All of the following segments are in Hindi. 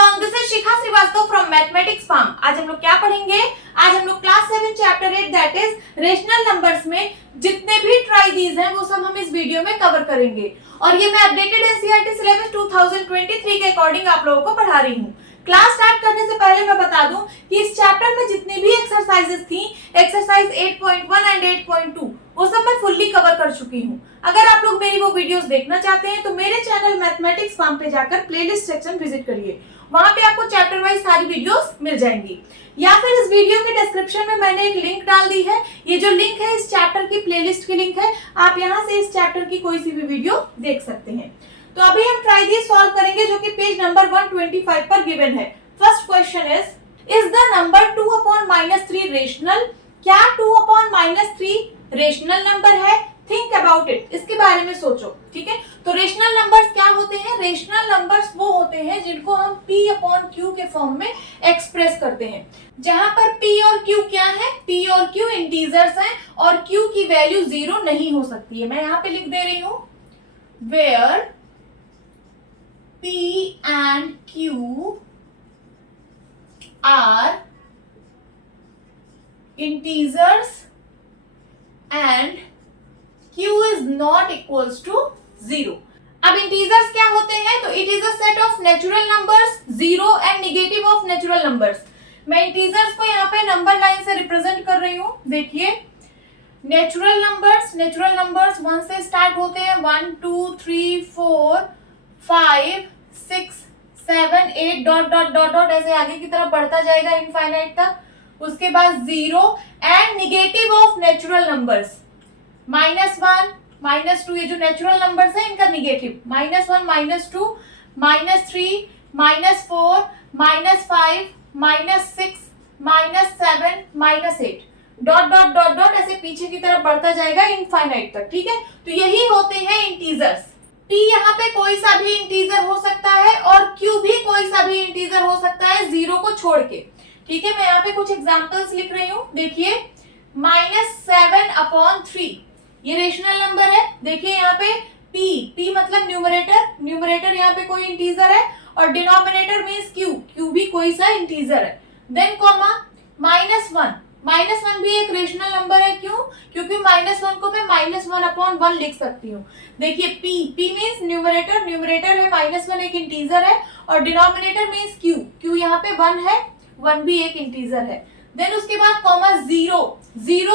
Everyone, this is Shikha Srivastava from mathematics farm. आज हम लोग क्या पढ़ेंगे? आज हम लोग class 7 chapter 8 that is rational numbers में जितने भी ट्राइडीज हैं वो सब हम इस वीडियो में कवर करेंगे। और ये मैं अपडेटेड एनसीईआरटी सिलेबस 2023 के अकॉर्डिंग आप लोगों को पढ़ा रही हूँ। क्लास स्टार्ट करने से पहले मैं बता दूं कि इस चैप्टर में जितनी भी एक्सरसाइजेस थी, एक्सरसाइज 8.1 एंड 8.2 वो सब मैं फुल्ली कवर कर चुकी हूँ। अगर आप लोग मेरी वो वीडियोस देखना चाहते हैं तो मेरे चैनल मैथमेटिक्स फार्म पे जाकर प्लेलिस्ट सेक्शन विजिट करिए, वहां पे आपको चैप्टर वाइज सारी वीडियोस मिल जाएंगी। या फिर इस वीडियो के डिस्क्रिप्शन में मैंने एक लिंक डाल दी है, ये जो लिंक है इस चैप्टर की प्लेलिस्ट की लिंक है, आप यहाँ से इस चैप्टर की कोई सी भी वीडियो देख सकते हैं। तो अभी हम ट्राइडीज सॉल्व करेंगे जो कि पेज नंबर 125 पर गिवन है। First question is the number 2/-3 rational? क्या 2/-3 रेशनल नंबर है? थिंक अबाउट इट, इसके बारे में सोचो। ठीक है, तो रेशनल नंबर्स क्या होते हैं? रेशनल नंबर्स वो होते हैं जिनको हम P/Q के फॉर्म में एक्सप्रेस करते हैं, जहां पर P और Q क्या है? P और Q इंटीजर्स हैं और Q की वैल्यू 0 नहीं हो सकती है। मैं यहाँ पे लिख दे रही हूं where P and Q are integers and Q is not equals to 0। अब इंटीजर्स क्या होते हैं? तो it is a set of natural numbers, zero and negative of natural numbers. मैं इंटीजर्स को यहाँ पे नंबर लाइन से रिप्रेजेंट कर रही हूँ। देखिए, नेचुरल नंबर्स 1 से स्टार्ट होते हैं, 1 2 3 4 5 6 7 8 डॉट डॉट डॉट डॉट ऐसे आगे की तरफ बढ़ता जाएगा इनफाइनाइट तक। उसके बाद 0 and negative of natural numbers, -1 -2, ये जो नेचुरल नंबर्स है इनका negative, -1 -2 -3 -4 -5 -6 -7 -8 dot dot dot dot ऐसे पीछे की तरफ बढ़ता जाएगा इनफाइनाइट तक। ठीक है, तो यही होते हैं इंटीजर्स। P यहाँ पे कोई सा भी इंटीजर हो सकता है और Q भी कोई सा भी इंटीजर हो सकता है, 0 को छोड़ के। ठीक है, मैं यहाँ पे कुछ एग्जांपल्स लिख रही हूँ। देखिए, -7/3 ये रेशनल नंबर है। देखिए यहाँ पे P मतलब न्यूमरेटर यहाँ पे कोई इंटीजर है और डिनोमिनेटर मींस Q भी कोई सा इंटीजर है। देन कॉमा -1 भी एक रेशनल नंबर है। क्यों? क्योंकि -1 को मैं -1/1 लिख सकती हूँ। देखिए P मींस न्यूमरेटर है, -1 एक इंटीजर है और डिनोमिनेटर मींस Q यहाँ पे 1 है, 1 भी एक इंटीजर है। देन उसके बाद कॉमा 0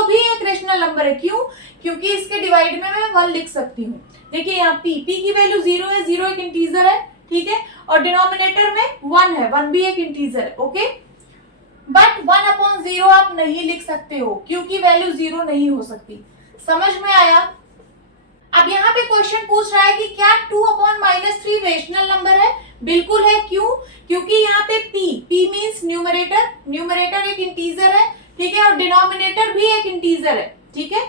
भी एक रेशनल नंबर है। क्यों? क्योंकि इसके डिवाइड में मैं 1 लिख सकती हूँ। देखिए यहाँ P की वैल्यू 0 है, 0 एक इंटीजर है। ठीक है, और डिनोमिनेटर में 1 है, 1 भी एक इंटीजर है। ओके, बट 1/0 आप नहीं लिख सकते हो क्योंकि वैल्यू 0 नहीं हो सकती। समझ में आया? अब यहाँ पे क्वेश्चन पूछ रहा है कि क्या 2/-3 रेशनल नंबर है? बिल्कुल है। क्यों? क्योंकि यहाँ पे P मींस न्यूमरेटर एक इंटीजर है। ठीक है, और डिनोमिनेटर भी एक इंटीजर है। ठीक है,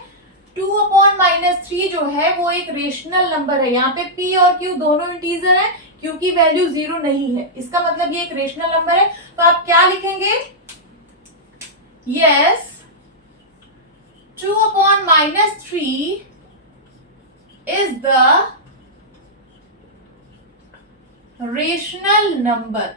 2/-3 जो है वो एक रेशनल नंबर है। यहाँ पे P और Q दोनों इंटीजर है क्योंकि वैल्यू 0 नहीं है, इसका मतलब ये एक रेशनल नंबर है। तो आप क्या लिखेंगे? Yes, 2/-3 is the rational number।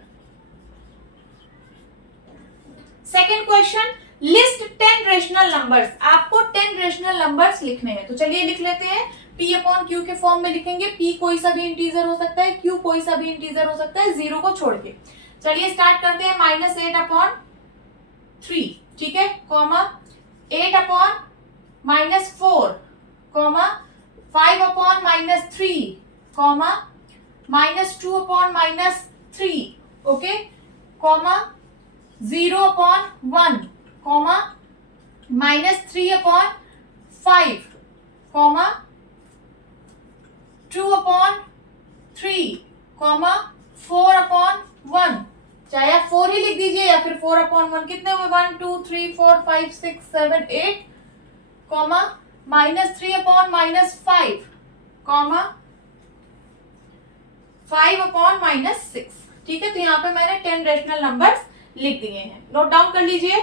Second question, list 10 rational numbers. आपको 10 रेशनल नंबर्स लिखने हैं, तो चलिए लिख लेते हैं। P/Q के फॉर्म में लिखेंगे। P कोई सा भी इंटीजर हो सकता है, Q कोई सा भी इंटीजर हो सकता है, 0 को छोड़ के। चलिए स्टार्ट करते हैं। -8/3, ठीक है, comma 8/-4, comma 5/-3, comma -2/-3, okay, comma 0/1, comma -3/5, comma 2/3, comma 4/1। चाहे आप 4 ही लिख दीजिए या फिर 4/1। कितने हुए? 1 2 3 4 5 6 7 8, कॉमा -3/-5, कॉमा 5/-6। ठीक है, तो यहाँ पे मैंने 10 रेशनल नंबर्स लिख दिए हैं, नोट डाउन कर लीजिए।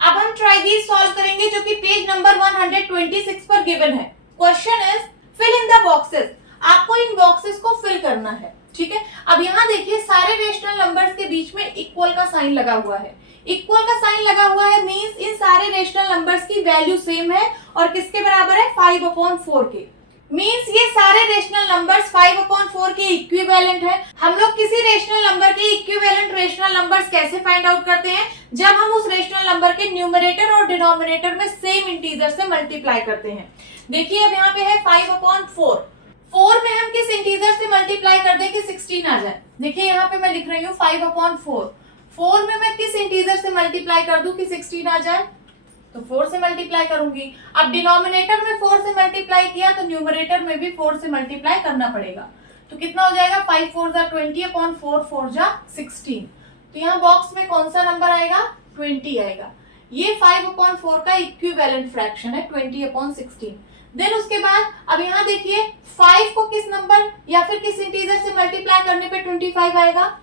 अब हम ट्राइडीज सॉल्व करेंगे जो कि पेज नंबर 126 पर गिवन है। Question is fill in the boxes. आपको इन बॉक्सेस को फिल करना है। ठीक है। अब यहाँ देखिए सारे रेशनल नंबर्स के बीच में इक्वल का साइन लगा हुआ है। इक्वल का साइन लगा हुआ है मींस इन सारे रेशनल नंबर्स की वैल्यू सेम है और किसके बराबर है 5/4 के। मींस ये सारे रेशनल नंबर्स 5/4 के इक्विवेलेंट है। हम लोग किसी रेशनल नंबर के इक्विवेलेंट रेशनल नंबर्स कैसे फाइंड आउट करते हैं? जब हम उस रेशनल नंबर के न्यूमरेटर और डिनोमिनेटर में सेम इंटीजर से मल्टीप्लाई करते हैं। देखिए अब यहाँ पे है 5/4, 4 में हम किस इंटीजर से मल्टीप्लाई कर दें कि 16 आ जाए। देखिए यहाँ पे मैं लिख रही हूँ 5/4, 4 में मैं किस इंटीजर से मल्टीप्लाई कर दूं कि 16 आ जाए, तो 4 से मल्टीप्लाई करूंगी। अब डिनोमिनेटर में 4 से मल्टीप्लाई किया तो न्यूमरेटर में भी 4 से मल्टीप्लाई करना पड़ेगा। तो कितना हो जाएगा 5 4 जा 20/4, 4 जा 16। तो यहाँ बॉक्स में कौन सा नंबर आएगा 20 आएगा। ये 5/4 का इक्विवेलेंट फ्रैक्शन है 20/16। देन उसके बाद अब यहाँ देखिए 5 को किस नंबर या फिर किस इंटीजर से मल्टीप्लाई करने पे 25 आएगा।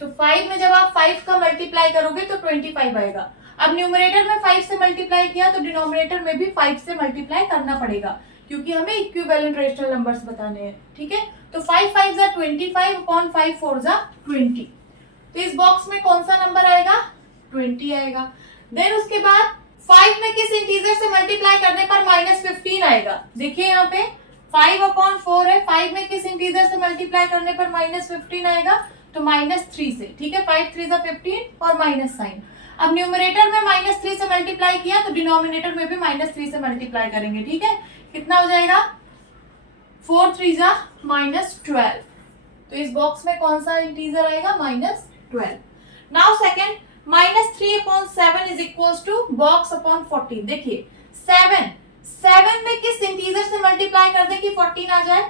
तो 5 में जब आप 5 का मल्टीप्लाई करोगे तो 25 आएगा। अब न्यूमरेटर में 5 से मल्टीप्लाई किया तो डिनोमिनेटर में भी 5 से मल्टीप्लाई करना पड़ेगा क्योंकि हमें इक्विवेलेंट रेशनल नंबर्स बताने हैं। ठीक है, तो 5 5 जा 25/5 4 जा 20। तो इस बॉक्स में कौन सा नंबर आएगा 20 आएगा। देन उसके बाद 5 में किस इंटीजर से मल्टीप्लाई करने पर -15 आएगा। देखिए यहाँ पे 5/4 है, 5 में किस इंटीजर से मल्टीप्लाई करने पर -15 आएगा, तो -3 से। ठीक है, 5 3 जा 15 और माइनस साइन। अब न्यूमरेटर में -3 से मल्टीप्लाई किया तो डिनोमिनेटर में भी -3 से मल्टीप्लाई करेंगे। ठीक है, कितना हो जाएगा 4 3 जा -12। तो इस बॉक्स में कौन सा इंटीजर आएगा -12। Now second -3/7 is equals to box upon 14। देखिए 7 में किस इंटीजर से मल्टीप्लाई कर दें कि 14 आ जाए,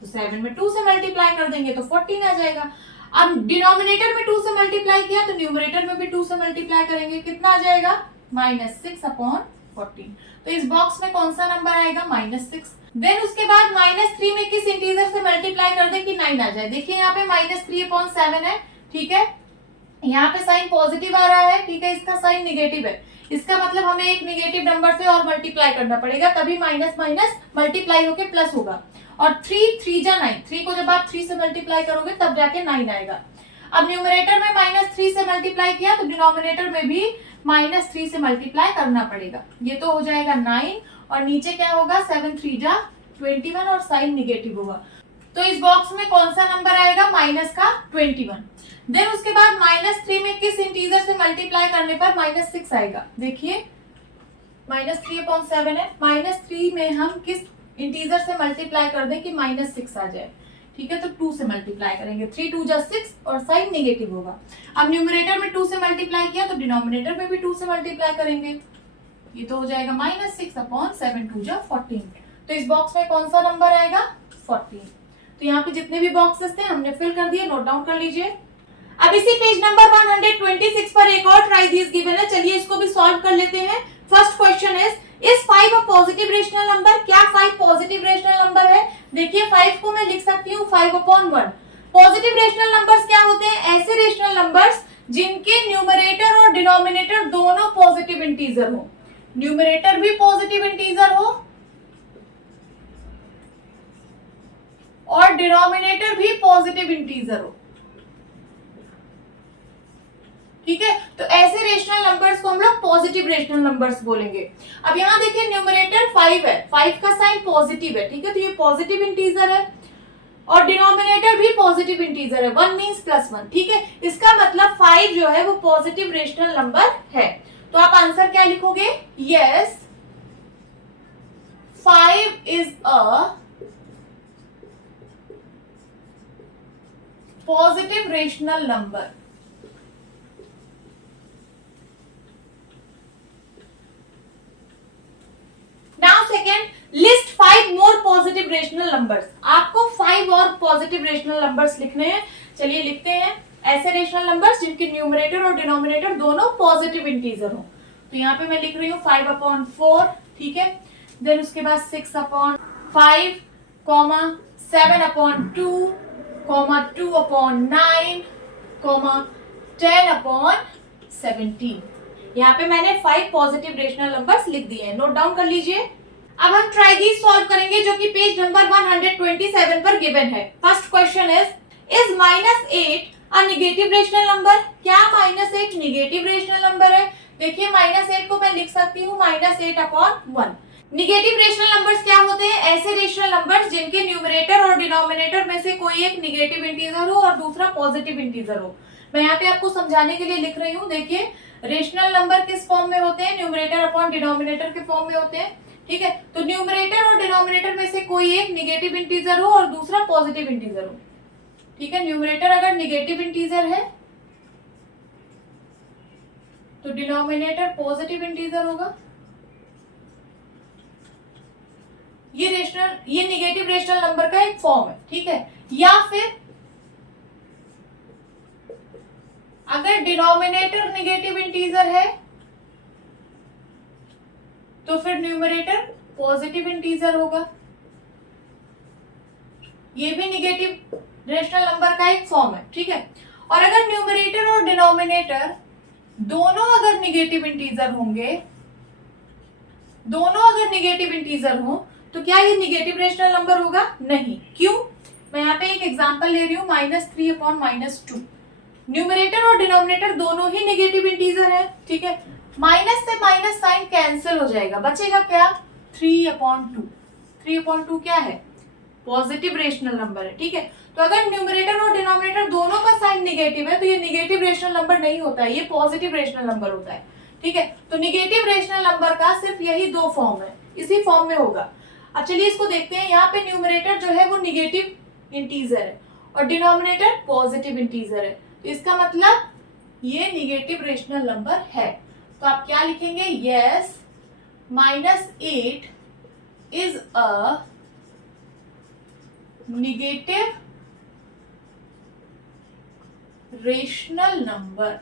तो 7 में 2 से मल्टीप्लाई कर देंगे तो 14 आ जाएगा। अब डिनोमिनेटर में 2 से मल्टीप्लाई किया तो न्यूमरेटर में भी 2 से मल्टीप्लाई करेंगे, कितना आ जाएगा -6/14। तो इस बॉक्स में कौन सा नंबर आएगा -6। देन उसके बाद -3 में किस इंटीजर से मल्टीप्लाई कर दें कि 9 आ जाए। देखिए यहाँ पे -3/7 है। ठीक है, यहाँ पे साइन पॉजिटिव आ रहा है। ठीक है, इसका साइन निगेटिव है, इसका मतलब हमें एक निगेटिव नंबर से और मल्टीप्लाई करना पड़ेगा, तभी माइनस माइनस मल्टीप्लाई होके प्लस होगा। और 3 3 जा 9, 3 को जब आप 3 से मल्टीप्लाई करोगे तब जाके 9 आएगा। अब न्यूमरेटर में -3 से मल्टीप्लाई किया तो डिनोमिनेटर में भी -3 से मल्टीप्लाई करना पड़ेगा। ये तो हो जाएगा 9 और नीचे क्या होगा 7 3 जा 21 और साइन निगेटिव होगा। तो इस बॉक्स में कौन सा नंबर आएगा -21। देन उसके बाद -3 में किस इंटीजर से मल्टीप्लाई करने पर -6 आएगा। देखिए -3/7 है, -3 में हम किस इंटीजर से मल्टीप्लाई कर दें कि -6 आ जाए। ठीक है, तो 2 से मल्टीप्लाई करेंगे, 3 2 जा 6 और साइन नेगेटिव होगा। अब न्यूमरेटर में 2 से मल्टीप्लाई किया तो डिनोमिनेटर में भी 2 से मल्टीप्लाई करेंगे, ये तो हो जाएगा -6/7 2 जा 14। तो इस बॉक्स में कौन सा नंबर आएगा 14। तो यहाँ पे जितने भी बॉक्सेस थे हमने फिल कर दिए, नोट डाउन कर लीजिए। अब इसी पेज नंबर 126 पर एक और ट्राई दिस गिवन है, चलिए इसको भी सॉल्व कर लेते हैं। First question is 5 a positive rational number. क्या 5 पॉजिटिव रेशनल नंबर है? देखिए 5 को मैं लिख सकती हूँ 5/1। पॉजिटिव रेशनल नंबर्स क्या होते हैं? ऐसे रेशनल नंबर्स जिनके न्यूमरेटर और डिनोमिनेटर दोनों पॉजिटिव इंटीजर हो। न्यूमरेटर भी पॉजिटिव इंटीजर हो और डिनोमिनेटर भी पॉजिटिव इंटीजर हो। ठीक है, तो ऐसे रेशनल नंबर्स को हम लोग पॉजिटिव रेशनल नंबर्स बोलेंगे। अब यहाँ देखिए न्यूमरेटर 5 है, 5 का साइन पॉजिटिव है। ठीक है, तो ये पॉजिटिव इंटीजर है और डिनोमिनेटर भी पॉजिटिव इंटीजर है, 1 मींस +1। ठीक है, इसका मतलब 5 जो है वो पॉजिटिव रेशनल नंबर है। तो आप आंसर क्या लिखोगे? Yes 5 is a positive rational number. Now second, list 5 more positive rational numbers. आपको 5 और पॉजिटिव रेशनल नंबर्स लिखने हैं। चलिए लिखते हैं, ऐसे रेशनल नंबर्स जिनके न्यूमरेटर और डिनोमिनेटर दोनों पॉजिटिव इंटीजर हो। तो यहाँ पे मैं लिख रही हूँ 5/4। ठीक है, देन उसके बाद 6/5, 7/2, 2/9, 10/17। यहाँ पे मैंने 5 पॉजिटिव रेशनल नंबर्स लिख दिए हैं, नोट डाउन कर लीजिए। अब हम ट्राई दीज सॉल्व करेंगे जो कि पेज नंबर 127 पर गिवन है। First question is -8 a negative rational number? क्या -8 नेगेटिव रेशनल नंबर है? देखिए -8 को मैं लिख सकती हूँ -8/1। नेगेटिव रेशनल नंबर्स क्या होते हैं? ऐसे रेशनल नंबर्स जिनके न्यूमरेटर और डिनोमिनेटर में से कोई एक नेगेटिव इंटीजर हो और दूसरा पॉजिटिव इंटीजर हो। मैं यहाँ पे आपको समझाने के लिए लिख रही हूँ। देखिए रेशनल नंबर किस फॉर्म में होते हैं? न्यूमरेटर अपॉन डिनोमिनेटर के फॉर्म में होते हैं। ठीक है, तो न्यूमरेटर और डिनोमिनेटर में से कोई एक नेगेटिव इंटीजर हो और दूसरा पॉजिटिव इंटीजर हो। ठीक है, न्यूमरेटर अगर नेगेटिव इंटीजर है तो डिनोमिनेटर पॉजिटिव इंटीजर होगा। ये नेगेटिव रेशनल नंबर का एक फॉर्म है। ठीक है, या फिर अगर डिनोमिनेटर नेगेटिव इंटीजर है तो फिर न्यूमरेटर पॉजिटिव इंटीजर होगा। ये भी नेगेटिव रेशनल नंबर का एक फॉर्म है। ठीक है, और अगर न्यूमरेटर और डिनोमिनेटर दोनों अगर नेगेटिव इंटीजर होंगे, दोनों अगर नेगेटिव इंटीजर हो तो क्या ये नेगेटिव रेशनल नंबर होगा? नहीं। क्यों? मैं यहाँ पे एक एग्जांपल ले रही हूँ -3/-2। न्यूमरेटर और डिनोमिनेटर दोनों ही नेगेटिव इंटीजर है। ठीक है, माइनस से माइनस साइन कैंसिल हो जाएगा, बचेगा क्या? 3/2। 3/2 क्या है? पॉजिटिव रेशनल नंबर है। ठीक है, तो अगर न्यूमरेटर और डिनोमिनेटर दोनों का साइन नेगेटिव है तो ये नेगेटिव रेशनल नंबर नहीं होता है, ये पॉजिटिव रेशनल नंबर होता है। ठीक है, तो नेगेटिव रेशनल नंबर का सिर्फ यही दो फॉर्म है, इसी फॉर्म में होगा। अब चलिए इसको देखते हैं। यहाँ पे न्यूमरेटर जो है वो नेगेटिव इंटीजर है और डिनोमिनेटर पॉजिटिव इंटीजर है, तो इसका मतलब ये नेगेटिव रेशनल नंबर है। तो आप क्या लिखेंगे? Yes, -8 is a negative rational number.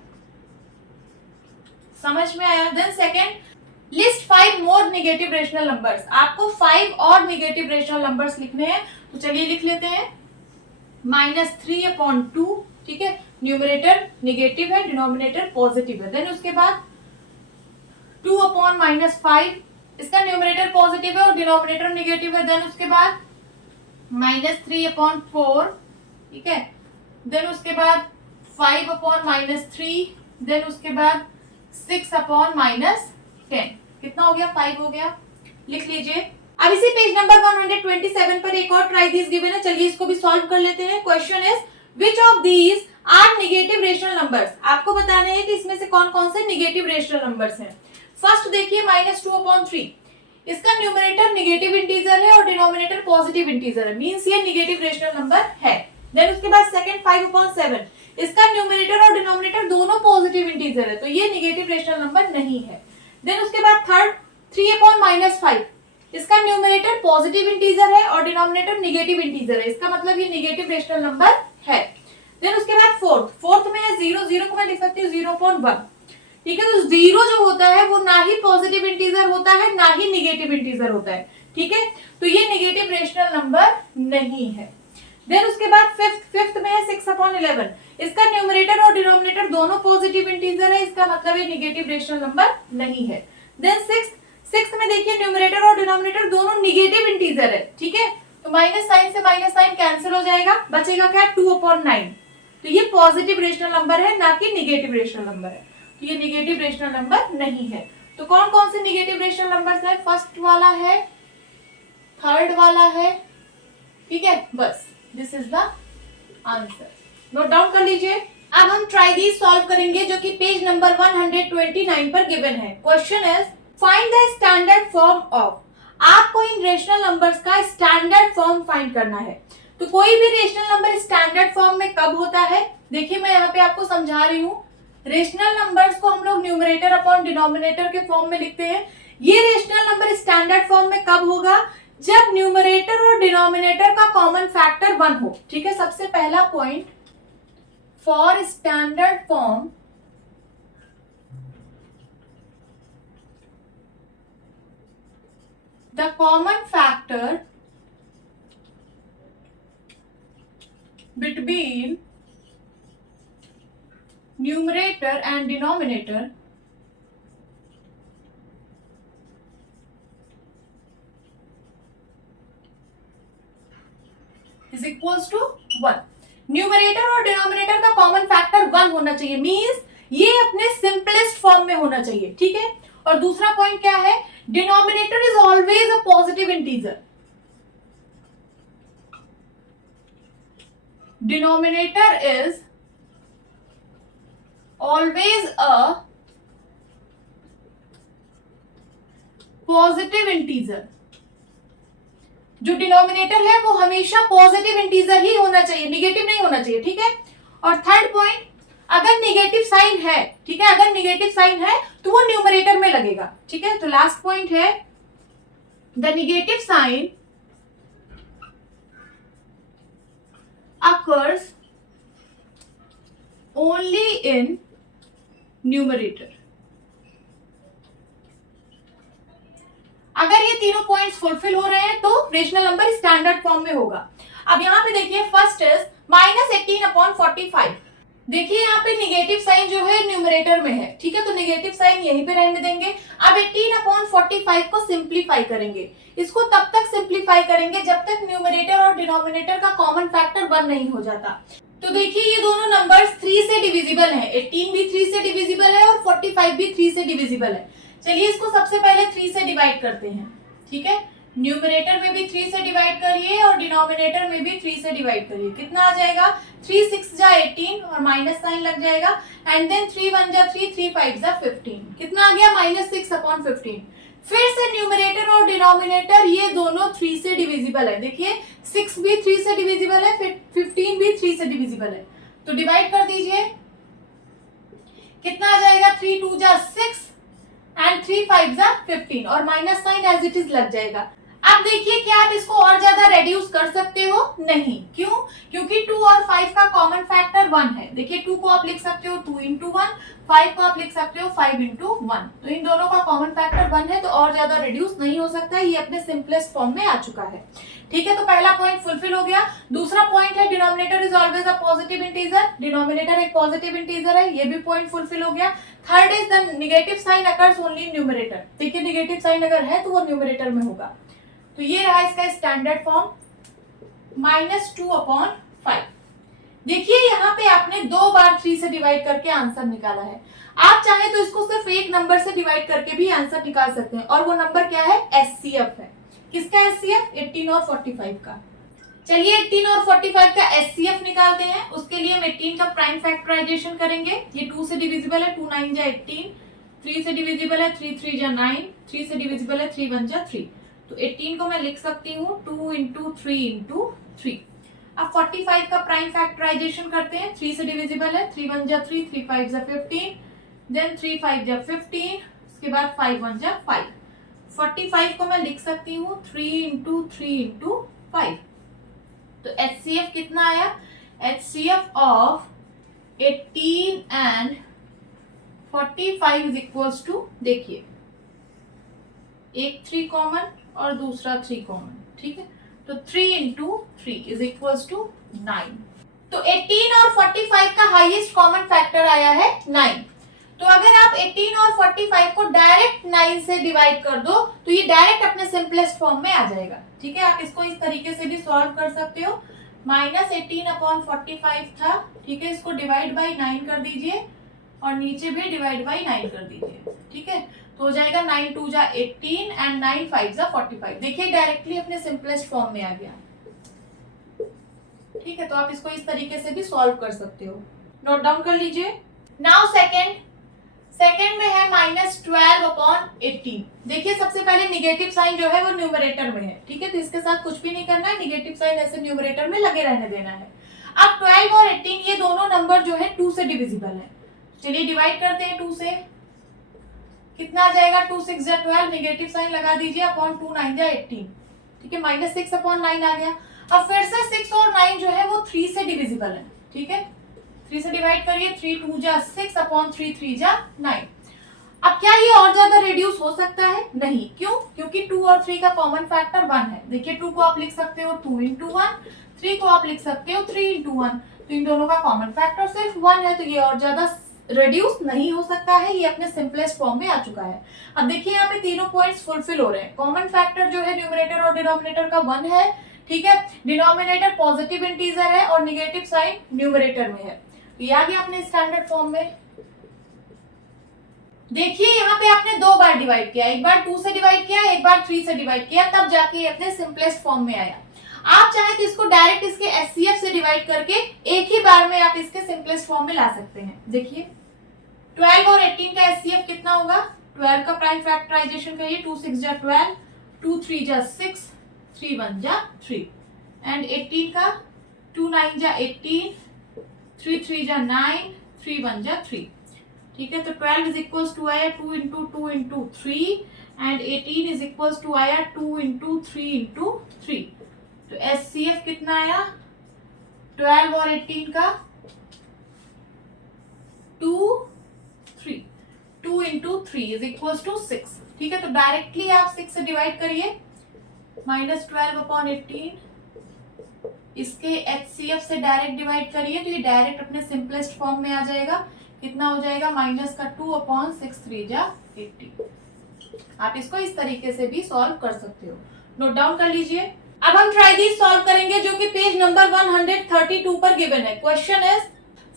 समझ में आया? Then second, list 5 more negative rational numbers. आपको 5 और नेगेटिव रेशनल नंबर्स लिखने हैं, तो चलिए लिख लेते हैं। -3/2। ठीक है, न्यूमरेटर नेगेटिव है, डिनोमिनेटर पॉजिटिव है। देन उसके बाद 2/-5, इसका न्यूमरेटर पॉजिटिव है और डिनोमिनेटर नेगेटिव है। देन उसके बाद -3/4। ठीक है, देन उसके बाद 5/-3। देन उसके बाद 6/-10। कितना हो गया? 5 हो गया। लिख लीजिए। अब इसी पेज नंबर 127 पर एक और ट्राई दिस गिवन है, चलिए इसको भी सॉल्व कर लेते हैं। Question is which of these are negative rational numbers? आपको बताना है कि इसमें से कौन कौन से नेगेटिव रेशनल नंबर्स हैं। फर्स्ट देखिए -2/3, इसका न्यूमरेटर नेगेटिव इंटीजर है और डिनोमिनेटर पॉजिटिव इंटीजर है, मींस ये नेगेटिव रेशनल नंबर है। देन उसके बाद सेकंड 5/7, इसका न्यूमरेटर और डिनोमिनेटर दोनों पॉजिटिव इंटीजर है, तो ये नेगेटिव रेशनल नंबर नहीं है। देन उसके बाद थर्ड 3/-5, इसका न्यूमरेटर पॉजिटिव इंटीजर है और डिनोमिनेटर नेगेटिव इंटीजर है, इसका मतलब ये नेगेटिव रेशनल नंबर है। देन उसके बाद फोर्थ में है 0 को मैं लिख सकती हूँ 0/1। ठीक है, तो 0 जो होता है वो ना ही पॉजिटिव इंटीजर होता है ना ही नेगेटिव इंटीजर होता है। ठीक है, तो ये नेगेटिव रेशनल नंबर नहीं है। देन उसके बाद फिफ्थ में है 6/11, इसका न्यूमरेटर और डिनोमिनेटर दोनों पॉजिटिव इंटीजर है, इसका मतलब ये नेगेटिव रेशनल नंबर नहीं है। देन सिक्स्थ में देखिए न्यूमरेटर और डिनोमिनेटर दोनों नेगेटिव इंटीजर है। ठीक है, तो माइनस साइन से माइनस साइन कैंसिल हो जाएगा, बचेगा क्या? 2/9। तो ये पॉजिटिव रेशनल नंबर है ना कि नेगेटिव रेशनल नंबर है, तो ये नेगेटिव रेशनल नंबर नहीं है। तो कौन कौन से नेगेटिव रेशनल नंबर्स है? फर्स्ट वाला है, थर्ड वाला है। ठीक है, बस this is the answer, note down कर लीजिए। अब हम ट्राई दीज सॉल्व करेंगे जो कि पेज नंबर 129 पर गिवन है। Question is find the standard form of. आपको इन रेशनल नंबर्स का स्टैंडर्ड फॉर्म फाइंड करना है। तो कोई भी रेशनल नंबर स्टैंडर्ड फॉर्म में कब होता है? देखिए मैं यहाँ पे आपको समझा रही हूँ। रेशनल नंबर्स को हम लोग न्यूमरेटर अपॉन डिनोमिनेटर के फॉर्म में लिखते हैं। ये रेशनल नंबर स्टैंडर्ड फॉर्म में कब होगा? जब न्यूमरेटर और डिनोमिनेटर का कॉमन फैक्टर 1 हो। ठीक है, सबसे पहला point, for standard form the common factor between numerator and denominator equals to 1। Numerator और डिनोमिनेटर का कॉमन फैक्टर 1 होना चाहिए, मींस ये अपने सिंपलेस्ट फॉर्म में होना चाहिए, ठीक है। और दूसरा पॉइंट क्या है, denominator is always a positive integer. Denominator is always a positive integer. जो डिनोमिनेटर है वो हमेशा पॉजिटिव इंटीजर ही होना चाहिए, निगेटिव नहीं होना चाहिए, ठीक है। और थर्ड पॉइंट, अगर निगेटिव साइन है, ठीक है, अगर निगेटिव साइन है तो वो न्यूमरेटर में लगेगा, ठीक है। तो लास्ट पॉइंट है, the negative sign occurs only in numerator. अगर ये तीनों पॉइंट्स फुलफिल हो रहे हैं तो रेशनल नंबर स्टैंडर्ड फॉर्म में होगा। अब यहाँ पे देखिए, फर्स्ट इज -18/45। देखिए यहाँ पे निगेटिव साइन जो है न्यूमरेटर में है, ठीक है, तो निगेटिव साइन यहीं पे रहने देंगे। अब 18/45 को सिंप्लीफाई करेंगे। इसको तब तक सिंप्लीफाई करेंगे जब तक न्यूमरेटर और डिनोमिनेटर का कॉमन फैक्टर 1 नहीं हो जाता। तो देखिए ये दोनों नंबर्स 3 से डिविजिबल हैं, 18 भी 3 से डिविजिबल है और 45 भी 3 से डिविजिबल है। चलिए इसको सबसे पहले 3 से डिवाइड करते हैं, ठीक है। न्यूमरेटर में भी 3 से डिवाइड करिए और डिनोमिनेटर में भी 3 से डिवाइड करिए। कितना आ जाएगा, 3 6 जा 18 और माइनस साइन लग जाएगा, एंड देन 3 1 जा 3, 3 5 जा 15। कितना आ गया, -6/15। फिर से न्यूमरेटर और डिनोमिनेटर ये दोनों 3 से डिविजिबल है। देखिए 6 भी 3 से डिविजिबल है, फिर 15 भी 3 से डिविजिबल है। तो डिवाइड कर दीजिए, कितना आ जाएगा, 3 2 जा 6 एंड 3 5 जा 15 और minus sign as it is लग जाएगा। अब देखिए क्या आप इसको और ज्यादा रेड्यूस कर सकते हो, नहीं, क्यों, क्योंकि 2 और 5 का कॉमन फैक्टर 1 है। देखिए 2 को आप लिख सकते हो 2 × 1, 5 को आप लिख सकते हो 5 × 1। तो इन दोनों का कॉमन फैक्टर 1 है, तो और ज्यादा रेड्यूस नहीं हो सकता है, ये अपने सिंपलेस्ट फॉर्म में आ चुका है, ठीक है। तो पहला पॉइंट फुलफिल हो गया। दूसरा पॉइंट है, denominator is always a positive integer. Denominator एक पॉजिटिव इंटीजर है, ये भी पॉइंट फुलफिल हो गया। Third is the negative sign occurs only in numerator. देखिए नेगेटिव साइन अगर है तो वो न्यूमरेटर में होगा। तो ये रहा इसका स्टैंडर्ड फॉर्म, -2/5। देखिए यहाँ पे आपने 2 बार 3 से डिवाइड करके आंसर निकाला है। आप चाहे तो इसको सिर्फ एक नंबर से डिवाइड करके भी आंसर निकाल सकते हैं, और वो नंबर क्या है, HCF है। किसका HCF, 18 और 45 का। चलिए 18 और 45 का HCF निकालते हैं। उसके लिए हम 18 का प्राइम फैक्टराइजेशन करेंगे। ये 2 से डिविजिबल है, 2 9 जा 18, 3 से डिविजिबल है, 3 3 जा 9, 3 से डिविजिबल है, 3 1 जा 3। तो 18 को मैं लिख सकती हूँ 2 × 3 × 3। अब 45 का प्राइम फैक्टराइजेशन करते हैं। 3 से डिविजिबल है, 3 1 जा 3, 3 5 जा 15, देन 3 5 जा 15, उसके बाद 5 1 जा 5। 45 को मैं लिख सकती हूँ 3 × 3 × 5। तो HCF कितना आया, HCF of 18 and 45 is equals to, देखिए एक 3 कॉमन और दूसरा 3 कॉमन, ठीक है। तो 3 × 3 इज इक्वल्स टू 9। तो 18 और 45 का हाईएस्ट कॉमन फैक्टर आया है 9। तो अगर आप 18 और 45 को डायरेक्ट 9 से डिवाइड कर दो तो ये डायरेक्ट अपने सिंपलेस्ट फॉर्म में आ जाएगा, ठीक है। आप इसको इस तरीके से भी सॉल्व कर सकते हो। -18/45 था, ठीक है, इसको डिवाइड बाई 9 कर दीजिए और नीचे भी डिवाइड बाई 9 कर दीजिए, ठीक है। तो हो जाएगा 9 2 जा 18 एंड 9 5 जा 45। देखिए डायरेक्टली अपने सिंपलेस्ट फॉर्म में आ गया, ठीक है। तो आप इसको इस तरीके से भी सॉल्व कर सकते हो, नोट डाउन कर लीजिए। नाउ सेकंड में है -12/18। देखिए सबसे पहले निगेटिव साइन जो है वो न्यूमरेटर में है, ठीक है, तो इसके साथ कुछ भी नहीं करना है, निगेटिव साइन ऐसे न्यूमरेटर में लगे रहने देना है। अब 12 और 18 ये दोनों नंबर जो है 2 से डिविजिबल है। चलिए डिवाइड करते हैं 2 से। कितना आ जाएगा, 2 6 जा 12, निगेटिव साइन लगा दीजिए, अपॉन 2 9 जा 18, ठीक है, -6/9 आ गया। अब फिर से 6 और 9 जो है वो 3 से डिविजिबल है, ठीक है। 3 से डिवाइड करिए, 3 2 जा 6 अपॉन 3 3 जा 9। अब क्या ये और ज्यादा रिड्यूस हो सकता है, नहीं, क्यों, क्योंकि 2 और 3 का कॉमन फैक्टर 1 है। देखिए 2 को आप लिख सकते हो 2 × 1, 3 को आप लिख सकते हो 3 × 1। तो इन दोनों का कॉमन फैक्टर सिर्फ 1 है, तो ये और ज्यादा रिड्यूस नहीं हो सकता है, ये अपने सिंपलेस्ट फॉर्म में आ चुका है। अब देखिए यहाँ पे तीनों पॉइंट्स फुलफिल हो रहे हैं। कॉमन फैक्टर जो है न्यूमरेटर और डिनोमिनेटर का 1 है, ठीक है। डिनोमिनेटर पॉजिटिव इंटीजर है और निगेटिव साइन न्यूमरेटर में है। ये आ गया अपने स्टैंडर्ड फॉर्म में। देखिए यहाँ पे आपने दो बार डिवाइड किया, एक बार 2 से डिवाइड किया, एक बार 3 से डिवाइड किया, तब जाके ये अपने सिंपलेस्ट फॉर्म में आया। आप चाहे तो इसको डायरेक्ट इसके एचसीएफ से डिवाइड करके एक ही बार में आप इसके सिंपलेस्ट फॉर्म में ला सकते हैं। देखिए 12 और 18 का एचसीएफ कितना होगा? 12 का प्राइम फैक्टराइजेशन करिए, 2 6 जा 12, 2 3 जा 6, 3 1 जा 3, एंड 18 का 2 9 जा 18, 3 3 जा 9, 3 1 जा 3। ठीक है, तो 12 इज इक्वल्स टू आया 2 into 2 into 3, and 18 is equals to आया 2 इंटू 3 इंटू 3। तो एचसीएफ कितना आया 12 और 18 का? 2 3, 2 इंटू 3 इज इक्वल्स टू 6। ठीक है, तो डायरेक्टली आप 6 से डिवाइड करिए, -12/18 इसके एचसीएफ से डायरेक्ट डिवाइड करिए तो ये डायरेक्ट अपने सिंपलेस्ट फॉर्म में आ जाएगा। कितना हो जाएगा? -2/6 3 जा 80। आप इसको इस तरीके से भी सॉल्व कर सकते हो, नोट डाउन कर लीजिए। अब हम ट्राई दिस सॉल्व करेंगे जो कि पेज नंबर 132 पर गिवन है। Question is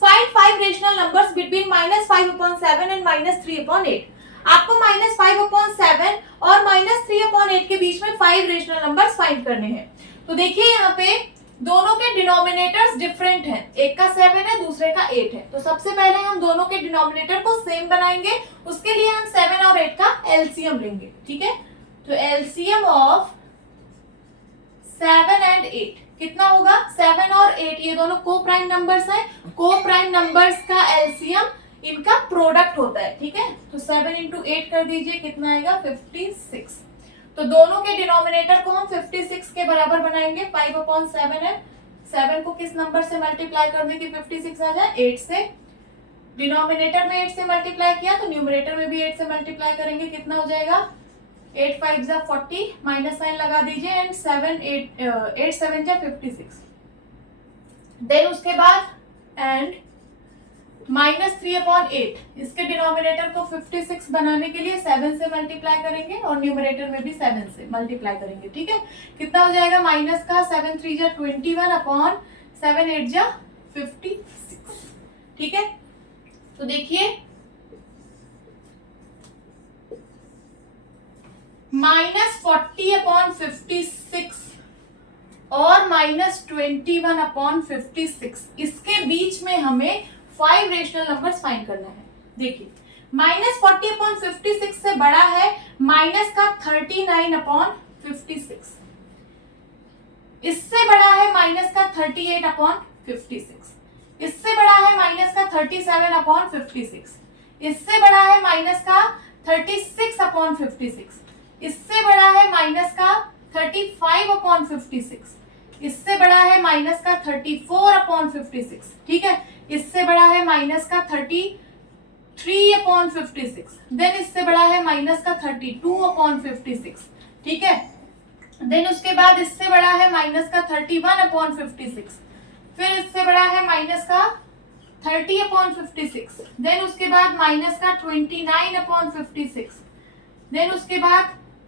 find 5 rational numbers between -5/7 and -3/8। आपको -5/7 और -3/8 के बीच में 5 रेशनल नंबर्स फाइंड करने हैं। तो देखिए यहाँ पे दोनों के डिनोमिनेटर्स डिफरेंट हैं, एक का 7 है दूसरे का 8 है। तो सबसे पहले हम दोनों के डिनोमिनेटर को सेम बनाएंगे, उसके लिए हम 7 और 8 का एलसीएम लेंगे। ठीक है, तो एलसीएम ऑफ 7 एंड 8 कितना होगा? 7 और 8 ये दोनों को प्राइम नंबर्स हैं, को प्राइम नंबर्स का एलसीएम इनका प्रोडक्ट होता है। ठीक है, तो 7 इंटू 8 कर दीजिए, कितना आएगा? 56। तो दोनों के डिनोमिनेटर को हम 56 के बराबर बनाएंगे। 5/7 है, 7 को किस नंबर से मल्टीप्लाई कर दे कि 56 आ जाए? 8 से। डिनोमिनेटर में 8 से मल्टीप्लाई किया तो न्यूमरेटर में भी 8 से मल्टीप्लाई करेंगे, कितना हो जाएगा? 8 5 जा 40, माइनस साइन लगा दीजिए, एंड 8 7 जा 56। देन उसके बाद एंड -3/8 इसके डिनोमिनेटर को 56 बनाने के लिए 7 से मल्टीप्लाई करेंगे और न्यूमरेटर में भी 7 से मल्टीप्लाई करेंगे। ठीक है, कितना हो जाएगा? माइनस का 7 3 जा 21/7 8 जा 56। ठीक है, तो देखिए -40/56 और -21/56 इसके बीच में हमें 5 रेशनल नंबर्स फाइंड करना है। देखिए -40/56 से बड़ा है माइनस का 39/56, इससे बड़ा है माइनस का 38/56, इससे बड़ा है माइनस का 37/56, इससे बड़ा है माइनस का 36/56, इससे बड़ा है माइनस का 35/56, इससे बड़ा है माइनस का 34/56। ठीक है, इससे बड़ा है माइनस का 33/56, देन इससे बड़ा है माइनस का 32/56। ठीक है, देन उसके बाद इससे बड़ा है माइनस का 31/56, फिर इससे बड़ा है माइनस का 30/56, देन उसके बाद माइनस का 29/56, देन उसके बाद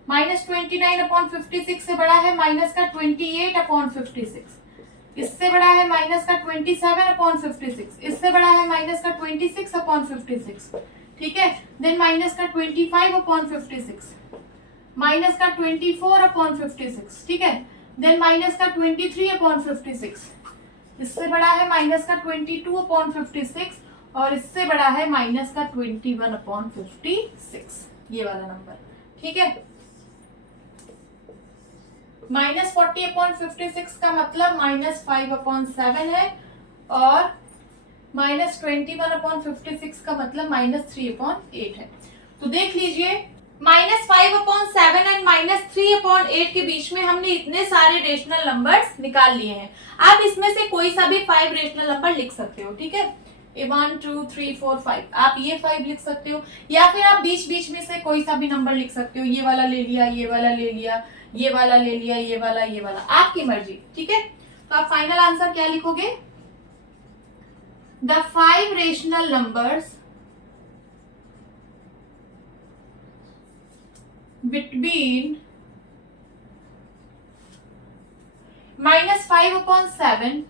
-29/56 से बड़ा है माइनस का 28/56, इससे बड़ा है माइनस का 27/56, इससे बड़ा है माइनस का 26/56। ठीक है, देन माइनस का 25/56, माइनस का 24/56। ठीक है, देन माइनस का 23/56, इससे बड़ा है माइनस का 22/56 और इससे बड़ा है माइनस का 21/56, ये वाला नंबर। ठीक है, -40/56 का मतलब -5/7 है और -21/56 का मतलब -3/8 है। तो देख लीजिए -5/7 एंड -3/8 के बीच में हमने इतने सारे रेशनल नंबर्स निकाल लिए हैं। आप इसमें से कोई सा भी 5 रेशनल नंबर लिख सकते हो। ठीक है, 1 2 3 4 5 आप ये 5 लिख सकते हो, या फिर आप बीच बीच में से कोई सा भी नंबर लिख सकते हो। ये वाला ले लिया, ये वाला ले लिया, ये वाला ले लिया, ये वाला, आपकी मर्जी। ठीक है, तो आप फाइनल आंसर क्या लिखोगे? The 5 rational numbers between -5/7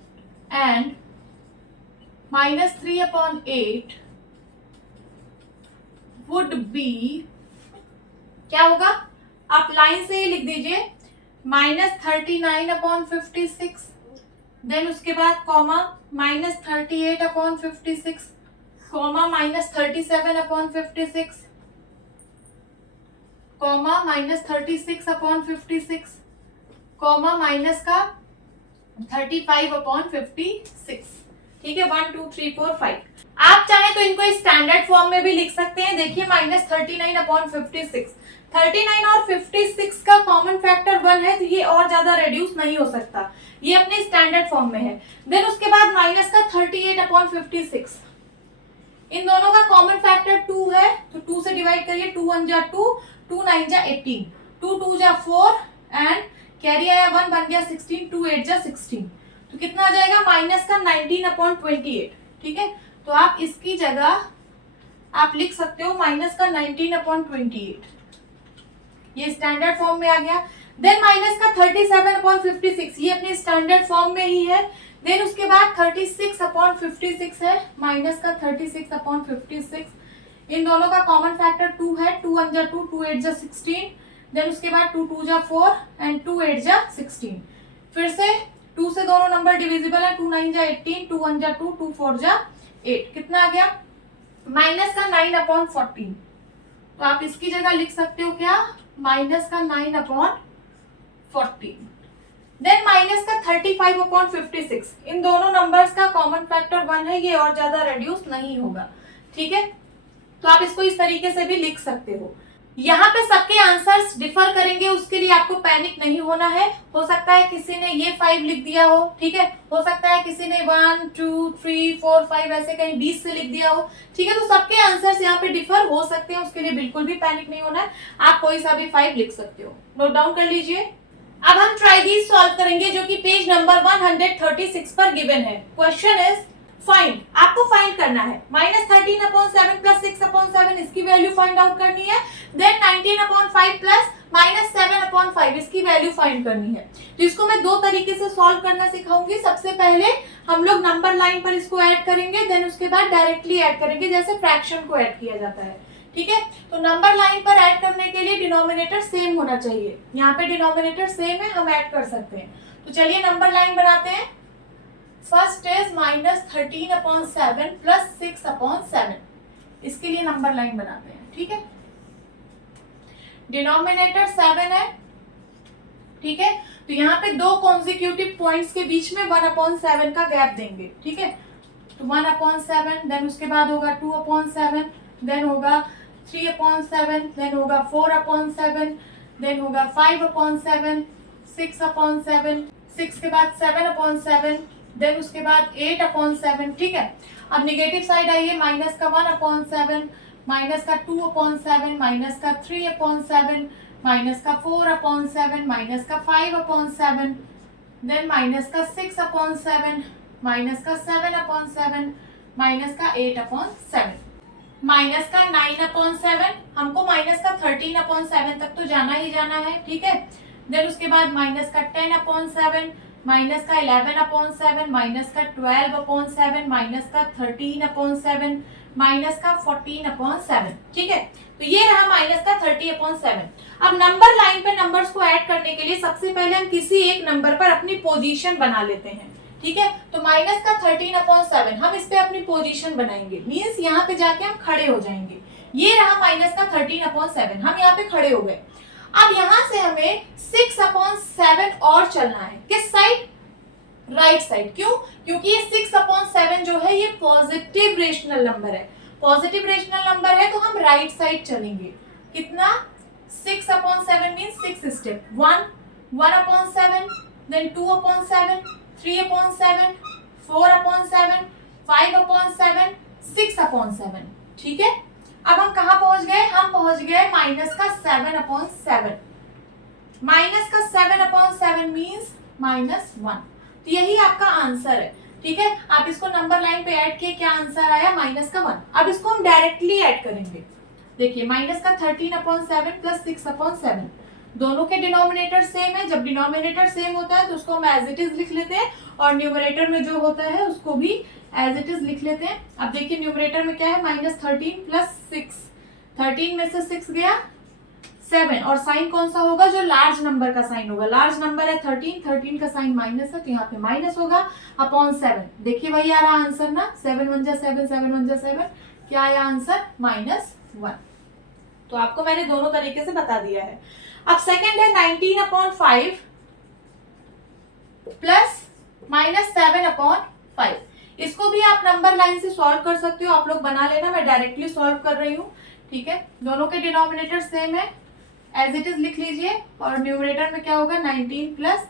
and -3/8 would be, क्या होगा? आप लाइन से ही लिख दीजिए, -39/56, देन उसके बाद comma -38/56, comma -37/56, comma -36/56, comma minus का 35/56। ठीक है, 1 2 3 4 5। आप चाहे तो इनको स्टैंडर्ड फॉर्म में भी लिख सकते हैं। देखिए -39/56, 39 और 56 का कॉमन फैक्टर 1 है, तो ये और ज्यादा रेड्यूस नहीं हो सकता, ये अपने स्टैंडर्ड फॉर्म में है। देन उसके बाद माइनस का 38/56, इन दोनों का कॉमन फैक्टर 2 है, तो 2 से डिवाइड करिए, 2 1 जा 2, 2 9 जा 18, 2 2 जा 4 एंड कैरी आया 1, बन गया 16, 2 8 जा 16, तो कितना आ जाएगा? माइनस का 19/28। ठीक है, तो आप इसकी जगह आप लिख सकते हो माइनस का 19/28, ये स्टैंडर्ड फॉर्म में आ गया। देन माइनस का 37/56, ये अपने स्टैंडर्ड फॉर्म में ही है। देन उसके बाद 36/56 है, माइनस का 36/56, इन दोनों का कॉमन फैक्टर 2 है, 2 1 जा 2, 2 8 जा 16, देन उसके बाद 2 2 जा 4 एंड 2 8 जा 16। फिर से 2 से दोनों नंबर डिविजिबल है, 2 9 जा 18, 2 1 जा 2, 2 4 जा 8, कितना आ गया? माइनस का 9/14, तो आप इसकी जगह लिख सकते हो क्या? माइनस का 9/14। देन माइनस का 35/56, इन दोनों नंबर्स का कॉमन फैक्टर 1 है, ये और ज्यादा रेड्यूस नहीं होगा। ठीक है, तो आप इसको इस तरीके से भी लिख सकते हो। यहाँ पे सबके आंसर्स डिफर करेंगे, उसके लिए आपको पैनिक नहीं होना है। हो सकता है किसी ने ये 5 लिख दिया हो, ठीक है, हो सकता है किसी ने 1 2 3 4 5 ऐसे कहीं 20 से लिख दिया हो। ठीक है, तो सबके आंसर्स यहाँ पे डिफर हो सकते हैं, उसके लिए बिल्कुल भी पैनिक नहीं होना है। आप कोई सा भी 5 लिख सकते हो, नोट डाउन कर लीजिए। अब हम ट्राई दीज सॉल्व करेंगे, जो कि पेज नंबर 136 पर गिवन है। क्वेश्चन इज फाइंड, आपको फाइंड करना है -13/7 प्लस 6/7, इसकी वैल्यू फाइंड आउट करनी है। देन 19/5 प्लस -7/5, इसकी वैल्यू फाइंड करनी है। तो इसको मैं दो तरीके से सॉल्व करना सिखाऊंगी। सबसे पहले हम लोग नंबर लाइन पर इसको ऐड करेंगे, देन उसके बाद डायरेक्टली ऐड करेंगे, जैसे फ्रैक्शन को ऐड किया जाता है। ठीक है, तो नंबर लाइन पर ऐड करने के लिए डिनोमिनेटर सेम होना चाहिए। यहाँ पे डिनोमिनेटर सेम है, हम ऐड कर सकते हैं। तो चलिए नंबर लाइन बनाते हैं। फर्स्ट इज -13/7 प्लस 6/7, इसके लिए नंबर लाइन बनाते हैं। ठीक है, डिनोमिनेटर 7 है। ठीक है, तो यहाँ पे दो कॉन्जिक्यूटिव पॉइंट्स के बीच में 1/7 का गैप देंगे। ठीक है, तो 1/7, देन उसके बाद होगा 2/7, देन होगा 3/7, देन होगा 4/7, देन होगा 5/7, 6/7, 6 के बाद 7/7, देन उसके बाद 8/7। ठीक है, अब नेगेटिव साइड आइए, माइनस का 1/7, माइनस का 2/7, माइनस का 3/7, माइनस का 4/7, माइनस का 5/7, देन माइनस का 6/7, माइनस का 7/7, माइनस का 8/7, माइनस का 9/7, हमको माइनस का 13/7 तक तो जाना ही जाना है। ठीक है, देन उसके बाद माइनस का 10/7, माइनस का 11/7, माइनस का 12/7, माइनस का 13/7, माइनस का 14/7। ठीक है, तो ये रहा माइनस का 30/7। अब नंबर लाइन पे नंबर्स को ऐड करने के लिए सबसे पहले हम किसी एक नंबर पर अपनी पोजीशन बना लेते हैं। ठीक है, तो माइनस का 13/7, हम इस पे अपनी पोजीशन बनाएंगे, मींस यहाँ पे जाके हम खड़े हो जाएंगे। ये रहा माइनस का 13/7, हम यहाँ पे खड़े हो गए। अब यहां से हमें 6/7 और चलना है, किस साइड? Right side. क्यों? क्योंकि ये 6/7 जो है ये पॉजिटिव रेशनल नंबर है। पॉजिटिव रेशनल नंबर है तो हम राइट साइड चलेंगे। कितना? 6/7 मींस 6 स्टेप। 1 1/7, देन 2/7, 3/7, 4/7, 5/7, 6/7। ठीक है, अब हम कहां पहुंच गए? हम पहुंच गए माइनस का 7/7। माइनस का 7/7 मींस -1। तो यही आपका आंसर है। ठीक है, आप इसको नंबर लाइन पे ऐड किए, क्या आंसर आया? माइनस का 1। अब इसको हम डायरेक्टली ऐड करेंगे। देखिए माइनस का 13/7 प्लस 6/7, दोनों के डिनोमिनेटर सेम है, जब डिनोमिनेटर सेम होता है तो उसको हम एज इट इज लिख लेते हैं और न्यूमरेटर में जो होता है उसको भी एज इट इज लिख लेते हैं। अब देखिए न्यूमरेटर में क्या है, -13 प्लस 6, 13 में से 6 गया 7, और साइन कौन सा होगा, जो लार्ज नंबर का साइन होगा। लार्ज नंबर है 13, 13 का साइन माइनस है तो यहाँ पे माइनस होगा अपॉन 7। देखिए वही आ रहा आंसर ना, 7 1 जा 7, 7 1 जा 7, क्या आया आंसर, -1। तो आपको मैंने दोनों तरीके से बता दिया है। अब सेकंड है 19/5 प्लस -7/5। इसको भी आप नंबर लाइन से सॉल्व कर सकते हो, आप लोग बना लेना, मैं डायरेक्टली सॉल्व कर रही हूँ। ठीक है, दोनों के डिनोमिनेटर सेम है, एज इट इज लिख लीजिए, और न्यूमरेटर में क्या होगा 19 plus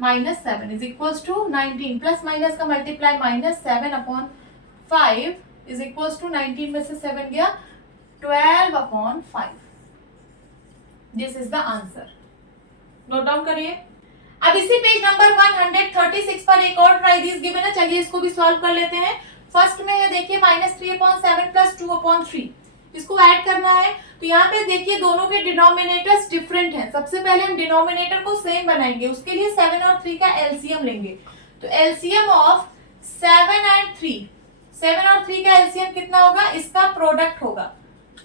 -7 is equals to 19 plus minus का मल्टीप्लाई -7/5 इज इक्वल्स टू 19 में से 7 गया 12/5। This is the answer, note down करिए। अब इसी पेज नंबर 136 पर एक और ट्राई दिस गिवन है, चलिए इसको भी सॉल्व कर लेते हैं। फर्स्ट में है देखिए -3/7 प्लस 2/3, इसको ऐड करना है। तो यहाँ पे देखिए दोनों के डिनोमिनेटर्स डिफरेंट हैं। सबसे पहले हम डिनोमिनेटर को सेम बनाएंगे, उसके लिए 7 और 3 का एलसीएम लेंगे। तो एलसीएम ऑफ 7 एंड 3, 7 और 3 का एलसीएम कितना होगा, इसका प्रोडक्ट होगा,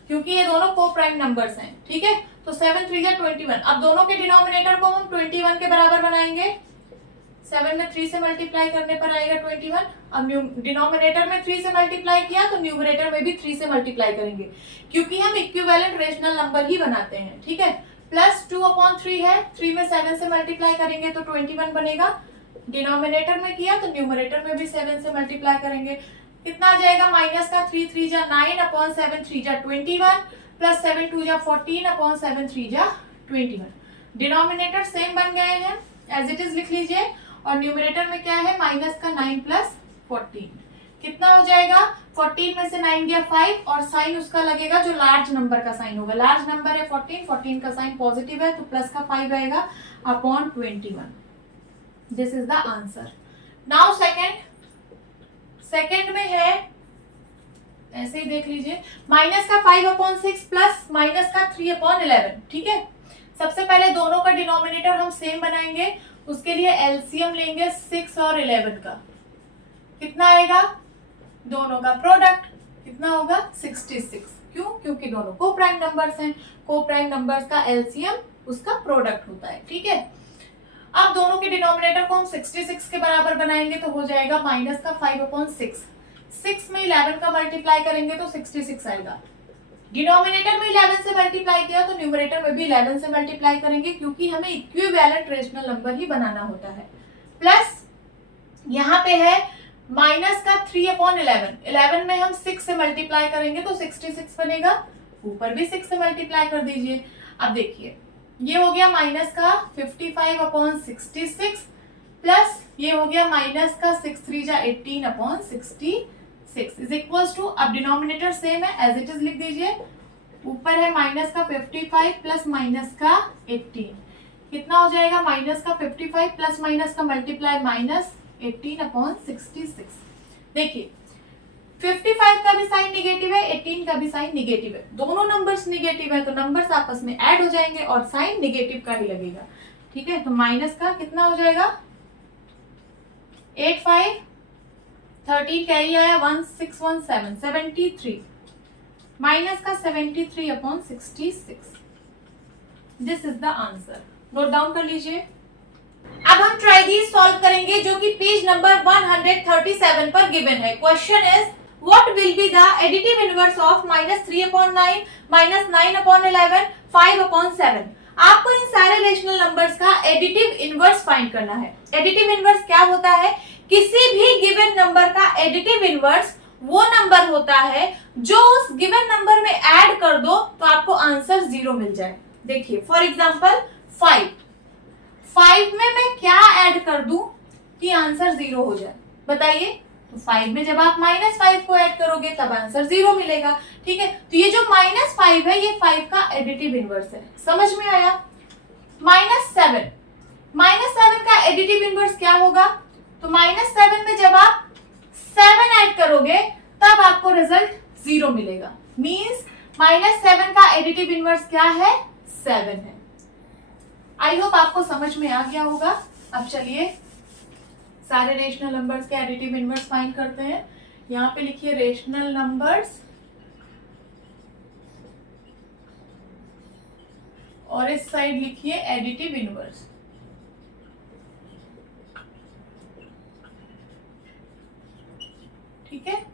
क्योंकि ये दोनों को प्राइम नंबर्स हैं। ठीक है, तो 7 3 जा 21। अब दोनों के डिनोमिनेटर को हम 21 के बराबर बनाएंगे। 7 में 3 से मल्टीप्लाई करने पर आएगा 21। अब डिनोमिनेटर में 3 से मल्टीप्लाई किया तो न्यूमरेटर में भी 3 से मल्टीप्लाई करेंगे, क्योंकि हम इक्विवेलेंट रेशनल नंबर ही बनाते हैं। ठीक है, प्लस 2/3 है, 3 में 7 से मल्टीप्लाई करेंगे तो 21 बनेगा। डिनोमिनेटर में किया तो न्यूमरेटर में भी 7 से मल्टीप्लाई करेंगे, कितना आ जाएगा, माइनस का 3 3 जा 9/7 3 जा 21 प्लस 7 2 जा 14/7 3 जा 21। डिनोमिनेटर सेम बन गए हैं, एज इट इज लिख लीजिए, और न्यूमरेटर में क्या है, माइनस का 9 प्लस 14, कितना हो जाएगा, 14 में से 9 गया 5, और साइन उसका लगेगा जो लार्ज नंबर का साइन होगा। लार्ज नंबर है 14, 14 का साइन पॉजिटिव है तो प्लस का 5 आएगा upon 21। This is the answer. Now second में है, ऐसे ही देख लीजिए, माइनस का 5/6 प्लस माइनस का 3/11। ठीक है, सबसे पहले दोनों का डिनोमिनेटर हम सेम बनाएंगे, उसके लिए एलसीएम लेंगे 6 और 11 का, कितना आएगा, दोनों का प्रोडक्ट कितना होगा 66। क्यों, क्योंकि दोनों को प्राइम नंबर्स हैं, को प्राइम नंबर्स का एलसीएम उसका प्रोडक्ट होता है। ठीक है, अब दोनों के डिनोमिनेटर को हम 66 के बराबर बनाएंगे तो हो जाएगा माइनस का 5/6, 6 में 11 का मल्टीप्लाई करेंगे तो 66 आएगा। डिनोमिनेटर में 11 से मल्टीप्लाई किया तो न्यूमरेटर में भी 11 से मल्टीप्लाई करेंगे, क्योंकि हमें इक्विवेलेंट रेशनल नंबर ही बनाना होता है। प्लस यहाँ पे है माइनस का 3/11, 11 में हम 6 से मल्टीप्लाई करेंगे तो 66 बनेगा, ऊपर भी 6 से मल्टीप्लाई कर दीजिए। अब देखिए ये हो गया माइनस का 55/66 प्लस ये हो गया माइनस का 6 3 जा 18/66 इज इक्वल्स टू, अब डिनोमिनेटर सेम है, एज इट इज लिख दीजिए, ऊपर है माइनस का 55 प्लस माइनस का 18, कितना हो जाएगा, माइनस का 55 प्लस माइनस का मल्टीप्लाई -18/66। देखिए 55 का भी साइन निगेटिव है, 18 का भी साइन निगेटिव है, दोनों नंबर्स निगेटिव है तो नंबर्स आपस में ऐड हो जाएंगे और साइन निगेटिव का ही लगेगा। ठीक है, तो माइनस का कितना हो जाएगा 8 5 13 कैरी आया 1617 73, माइनस का 73/66। This is the answer, note down कर लीजिए। अब हम ट्राई दीज सॉल्व करेंगे जो कि पेज नंबर 137 पर गिवन है। Question is what will be the additive inverse of -3/9 -9/11 5/7। आपको इन सारे रेशनल नंबर्स का एडिटिव इनवर्स फाइंड करना है। एडिटिव इनवर्स क्या होता है, किसी भी गिवन नंबर का एडिटिव इनवर्स वो नंबर होता है जो उस गिवन नंबर में ऐड कर दो तो आपको आंसर 0 मिल जाए। देखिए फॉर एग्जांपल 5 में मैं क्या ऐड कर दूं कि आंसर 0 हो जाए, बताइए। तो 5 में जब आप -5 को ऐड करोगे तब आंसर 0 मिलेगा। ठीक है, तो ये जो -5 है ये 5 का एडिटिव इनवर्स है, समझ में आया। -7 का एडिटिव इनवर्स क्या होगा, तो -7 में जब आप 7 ऐड करोगे तब आपको रिजल्ट 0 मिलेगा। मींस -7 का एडिटिव इनवर्स क्या है, 7 है। आई होप आपको समझ में आ गया होगा। अब चलिए सारे रेशनल नंबर्स के एडिटिव इनवर्स फाइंड करते हैं। यहाँ पे लिखिए रेशनल नंबर्स और इस साइड लिखिए एडिटिव इनवर्स। ठीक है,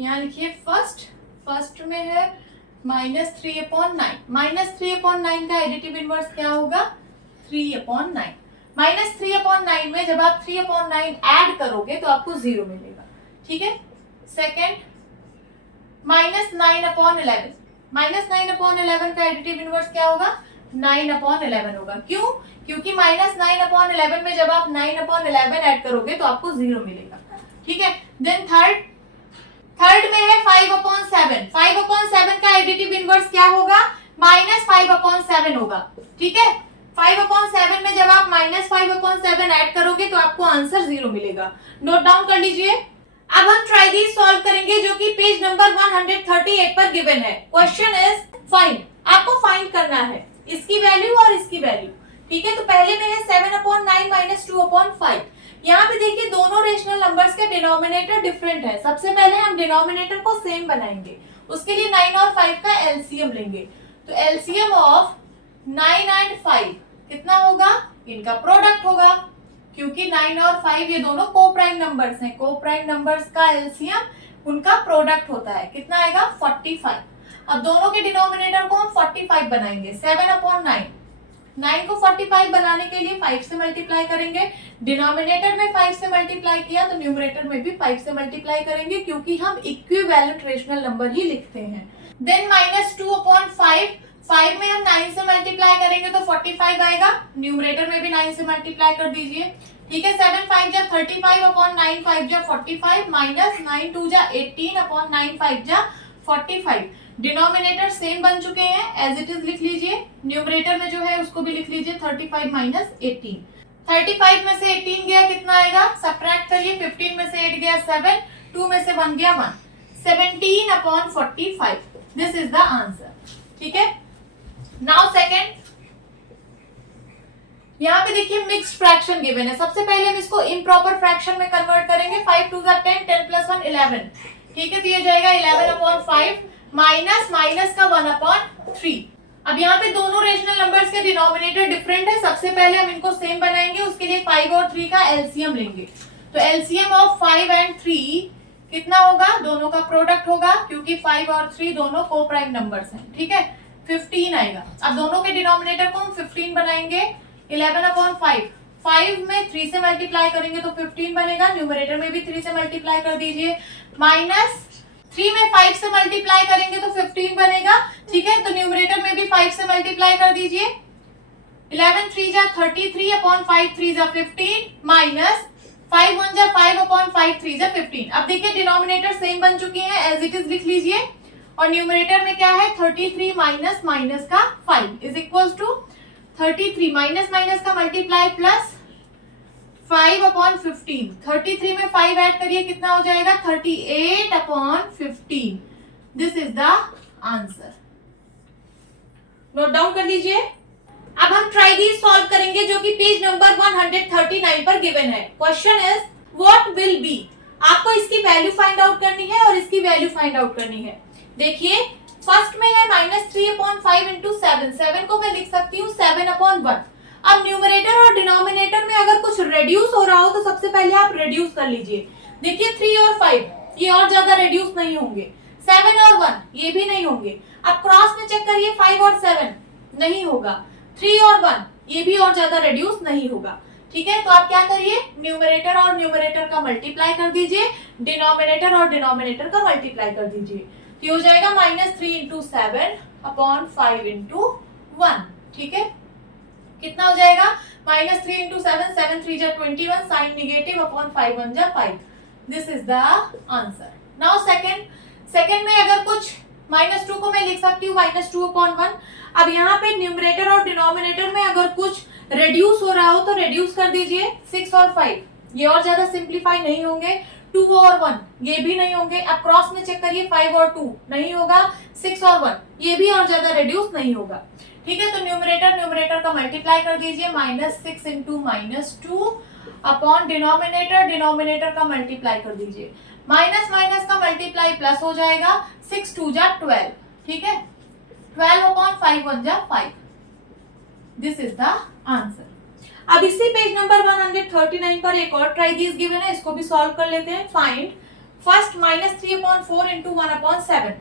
यहाँ लिखिए फर्स्ट में है -3/9। -3/9 का एडिटिव इनवर्स क्या होगा? 3/9। -3/9 में जब आप 3/9 ऐड करोगे तो आपको 0 मिलेगा। ठीक है, सेकेंड -9/11। -9/11 का एडिटिव इनवर्स क्या होगा? 9/11 होगा। क्यों? क्योंकि -9/11 में जब आप 9/11 ऐड करोगे तो आपको 0 मिलेगा। ठीक है, देन थर्ड में है 5/7। 5/7 का एडिटिव इनवर्स क्या होगा? -5/7 होगा। ठीक है, 5/7 में जब आप -5/7 ऐड करोगे तो आपको आंसर 0 मिलेगा। नोट डाउन कर लीजिए। अब हम ट्राई दी सॉल्व करेंगे जो कि पेज नंबर 138 पर गिवन है। Question is find. आपको फाइंड करना है इसकी वैल्यू और इसकी वैल्यू। ठीक है, तो पहले में है 7/9 -2/5। यहाँ पे देखिए दोनों रेशनल नंबर्स के डिनोमिनेटर डिफरेंट है। सबसे पहले हम डिनोमिनेटर को सेम बनाएंगे। उसके लिए 9 और 5 का एलसीएम लेंगे। तो एलसीएम ऑफ 9 एंड 5 कितना होगा? इनका प्रोडक्ट होगा, क्योंकि 9 और 5 ये दोनों को प्राइम नंबर्स हैं। को प्राइम नंबर्स का एलसीएम उनका प्रोडक्ट होता है। कितना आएगा? 45। अब दोनों के डिनोमिनेटर को हम 45 बनाएंगे। 7/9। 9 को 45 बनाने के लिए 5 से मल्टीप्लाई करेंगे। डिनोमिनेटर में 5 से मल्टीप्लाई किया तो न्यूमरेटर में भी 5 से मल्टीप्लाई करेंगे, क्योंकि हम इक्विवेलेंट रेशनल नंबर ही लिखते हैं। देन -2/5। 5 में हम 9 से मल्टीप्लाई करेंगे तो 45 आएगा। न्यूमरेटर में भी 9 से मल्टीप्लाई कर दीजिए। ठीक है, 7 5 जा 35/9 5 जा 45 -9 2 जा 18/9 5 जा 45। डिनोमिनेटर सेम बन चुके हैं, एज इट इज लिख लीजिए। न्यूमरेटर में जो है उसको भी लिख लीजिए 35 - 18। 35 में से 18 गया, कितना आएगा? सब्ट्रैक्ट करिए। 15 में से 8 गया 7, 2 में से 1 गया 1। 17/45। This is the answer. ठीक है, नाउ सेकेंड। यहाँ पे देखिए मिक्स्ड फ्रैक्शन गिवन है। सबसे पहले हम इसको इम्प्रॉपर फ्रैक्शन में कन्वर्ट करेंगे। 5 2 10, 10 + 1 11। ठीक है, तो ये जाएगा 11/5 माइनस का 1/3। अब यहाँ पे दोनों रेशनल नंबर्स के डिनोमिनेटर डिफरेंट है। सबसे पहले हम इनको सेम बनाएंगे। उसके लिए 5 और 3 का एलसीएम लेंगे। तो एलसीएम ऑफ 5 एंड 3 कितना होगा? दोनों का प्रोडक्ट होगा, क्योंकि 5 और 3 दोनों को प्राइम नंबर्स हैं। ठीक है, 15 आएगा। अब दोनों के डिनोमिनेटर को हम 15 बनाएंगे। 11/5। 5 में 3 से मल्टीप्लाई करेंगे तो 15 बनेगा। न्यूमरेटर में भी 3 से मल्टीप्लाई कर दीजिए। माइनस 3 में 5 से मल्टीप्लाई करेंगे तो 15 बनेगा। ठीक है, तो न्यूमरेटर में भी 5 से मल्टीप्लाई कर दीजिए। 11 3 जा 33/5 3 जा 15 माइनस 5 1 जा 5/5 3 जा 15। अब देखिए डिनोमिनेटर सेम बन चुकी हैं, एज इट इज लिख लीजिए। और न्यूमरेटर में क्या है? 33 माइनस का 5 इज इक्वल्स टू 33 माइनस का मल्टीप्लाई प्लस 5/15। 33 में 5 ऐड करिए, कितना हो जाएगा? 38/15। This is the answer. Note down कर लीजिए। अब हम ट्राई दी सॉल्व करेंगे जो कि पेज नंबर 139 पर गिवन है। Question is what will be. आपको इसकी वैल्यू फाइंड आउट करनी है और इसकी वैल्यू फाइंड आउट करनी है। देखिए फर्स्ट में है -3/5 × 7। 7 को मैं लिख सकती हूँ 7/1। अब न्यूमरेटर और डिनोमिनेटर में अगर कुछ रेड्यूस हो रहा हो तो सबसे पहले आप रेड्यूस कर लीजिए। देखिए 3 और 5 ये और ज्यादा रेड्यूस नहीं होंगे। 7 और 1 ये भी नहीं होंगे। अब क्रॉस में चेक करिए 5 और 7 नहीं होगा। 3 और 1 ये भी और ज्यादा रेड्यूस नहीं होगा। ठीक है, तो आप क्या करिए? न्यूमरेटर और न्यूमरेटर का मल्टीप्लाई कर दीजिए। डिनोमिनेटर और डिनोमिनेटर का मल्टीप्लाई कर दीजिए। तो ये हो जाएगा -3 × 7/5 × 1। ठीक है, कितना हो जाएगा? -3 × 7 7 3 जा 21 साइन -5 1 जा 5। This is the answer. Now second में अगर कुछ -2 को मैं लिख सकती हूँ -2/1। अब यहाँ पे न्यूमरेटर और डिनोमिनेटर में अगर कुछ रेड्यूस हो रहा हो तो रेड्यूस कर दीजिए। 6 और 5 ये और ज्यादा सिंप्लीफाई नहीं होंगे। 2 और 1 ये भी नहीं होंगे। अब क्रॉस में चेक करिए 5 और 2 नहीं होगा। 6 और 1 ये भी और ज्यादा रेड्यूस नहीं होगा। ठीक है, तो न्यूमरेटर का मल्टीप्लाई कर दीजिए, -6 इंटू -2 अपॉन डिनोमिनेटर का मल्टीप्लाई कर दीजिए, माइनस माइनस का मल्टीप्लाई प्लस हो जाएगा, 6 2 जा 12, ठीक है, 12 अपॉन 5 1 जा 5, दिस इज द आंसर। अब इसी पेज नंबर 139 पर एक और ट्राई दिस गिवन है, इसको भी सॉल्व कर लेते हैं। Find first -3/4 into 1/7।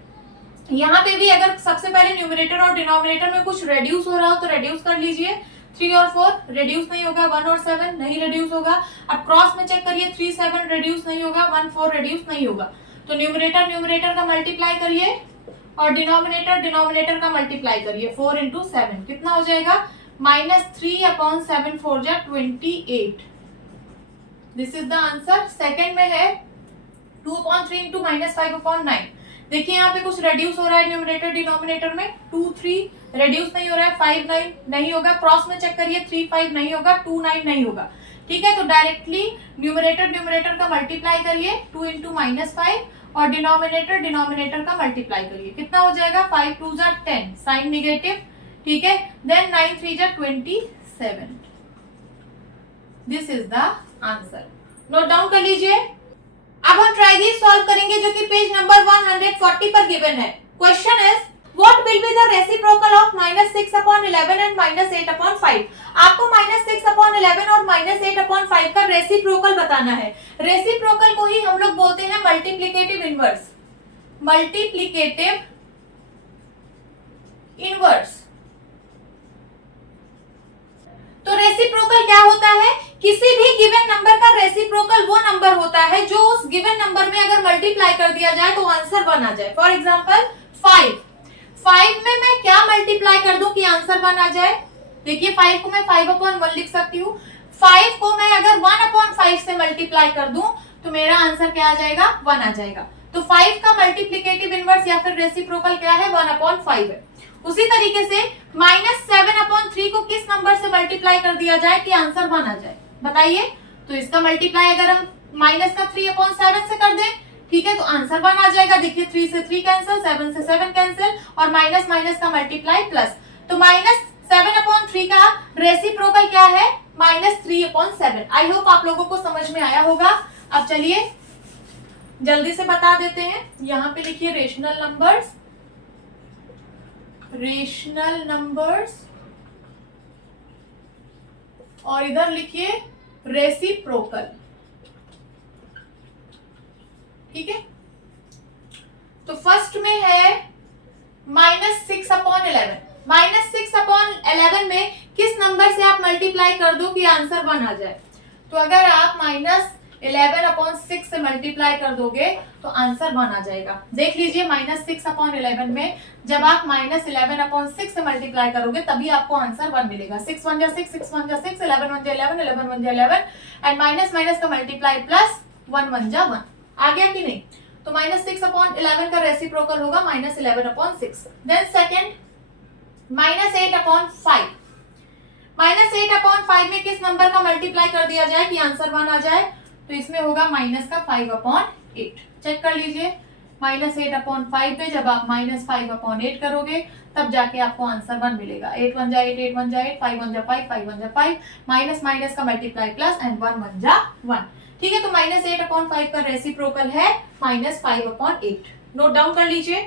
यहाँ पे भी अगर सबसे पहले न्यूमरेटर और डिनोमिनेटर में कुछ रेड्यूस हो रहा हो तो रेड्यूस कर लीजिए। 3 और 4 रेड्यूस नहीं होगा, 1 और 7 नहीं रेड्यूस होगा। अब क्रॉस में चेक करिए, 3 7 रेड्यूस नहीं होगा, 1 4 रेड्यूस नहीं होगा। तो न्यूमरेटर का मल्टीप्लाई करिए और डिनोमिनेटर का मल्टीप्लाई करिए, 4 इंटू 7 कितना हो जाएगा, -3/7 4 जा 28, this is the answer. Second में है 2/3 इंटू -5/9। देखिए यहाँ पे कुछ रेड्यूस हो रहा है न्यूमरेटर डिनोमिनेटर में, 2 3 रेड्यूस नहीं हो रहा है, 5 9 नहीं होगा, क्रॉस में चेक करिए, 3 5 नहीं होगा, 2 9 नहीं होगा, ठीक है। तो डायरेक्टली न्यूमरेटर का मल्टीप्लाई करिए, 2 इंटू -5 और डिनोमिनेटर का मल्टीप्लाई करिए, कितना हो जाएगा, 5 2 जा 10, साइन निगेटिव, ठीक है, देन 9 3 जा 27, this is the answer. Note down कर लीजिए। अब हम ट्राई दिस सॉल्व करेंगे जो कि पेज नंबर 140 पर गिवन है। Question is what will be the reciprocal of -6/11 and -8/5। आपको -6/11 और -8/5 का रेसिप्रोकल बताना है। रेसिप्रोकल को ही हम लोग बोलते हैं मल्टीप्लिकेटिव इनवर्स, मल्टीप्लिकेटिव इनवर्स। तो रेसिप्रोकल क्या होता है, किसी भी गिवन नंबर का रेसिप्रोकल वो नंबर होता है जो उस गिवन नंबर में अगर मल्टीप्लाई कर दिया जाए तो आंसर 1 आ जाए। फॉर एग्जांपल 5 में मैं क्या मल्टीप्लाई कर दूं कि आंसर 1 आ जाए। देखिए 5 को मैं 5/1 लिख सकती हूँ, 5 को मैं अगर 1/5 से मल्टीप्लाई कर दूं तो मेरा आंसर क्या आ जाएगा, 1 आ जाएगा। तो 5 का मल्टीप्लिकेटिव इनवर्स या फिर रेसिप्रोकल क्या है, 1/5 है। उसी तरीके से -7/3 को किस नंबर से मल्टीप्लाई कर दिया जाए कि आंसर 1 आ जाए, बताइए। तो इसका मल्टीप्लाई अगर हम -3/7 से कर दें, ठीक है, तो आंसर 1 आ जाएगा। देखिए 3 से 3 कैंसिल, 7 से 7 कैंसिल और माइनस माइनस का मल्टीप्लाई प्लस। तो -7/3 का रेसिप्रोकल क्या है, -3/7। आई होप आप लोगों को समझ में आया होगा। अब चलिए जल्दी से बता देते हैं। यहाँ पे लिखिए रेशनल नंबर्स और इधर लिखिए रेसिप्रोकल, ठीक है। तो फर्स्ट में है -6/11। -6/11 में किस नंबर से आप मल्टीप्लाई कर दो कि आंसर 1 आ जाए। तो अगर आप -11/6 से मल्टीप्लाई कर दोगे तो आंसर 1 आ जाएगा। देख लीजिए -6/11 में जब आप -11/6 से मल्टीप्लाई करोगे तभी आपको आंसर 1 मिलेगा। 6 1 जा 6, 6 1 जा 6, 11 1 जा 11, 11 1 जा 11 एंड माइनस माइनस का मल्टीप्लाई प्लस 1 1 जा 1 आ गया कि नहीं। तो -6/11 का रेसिप्रोकल होगा -11/6। Then second -8/5। -8/5 में किस नंबर का मल्टीप्लाई कर दिया जाए कि आंसर 1 आ जाए। तो इसमें होगा -5/8। चेक कर लीजिए -8/5 पे जब आप -5/8 करोगे तब जाके आपको आंसर 1 मिलेगा। 8 1 जा 8, 8 1 जा 8, 5 1 जा 5, 5 1 जा 5, माइनस माइनस का मल्टीप्लाई प्लस एंड 1 1 जा 1, ठीक है। तो -8/5 का रेसिप्रोकल है -5/8। नोट डाउन कर लीजिए।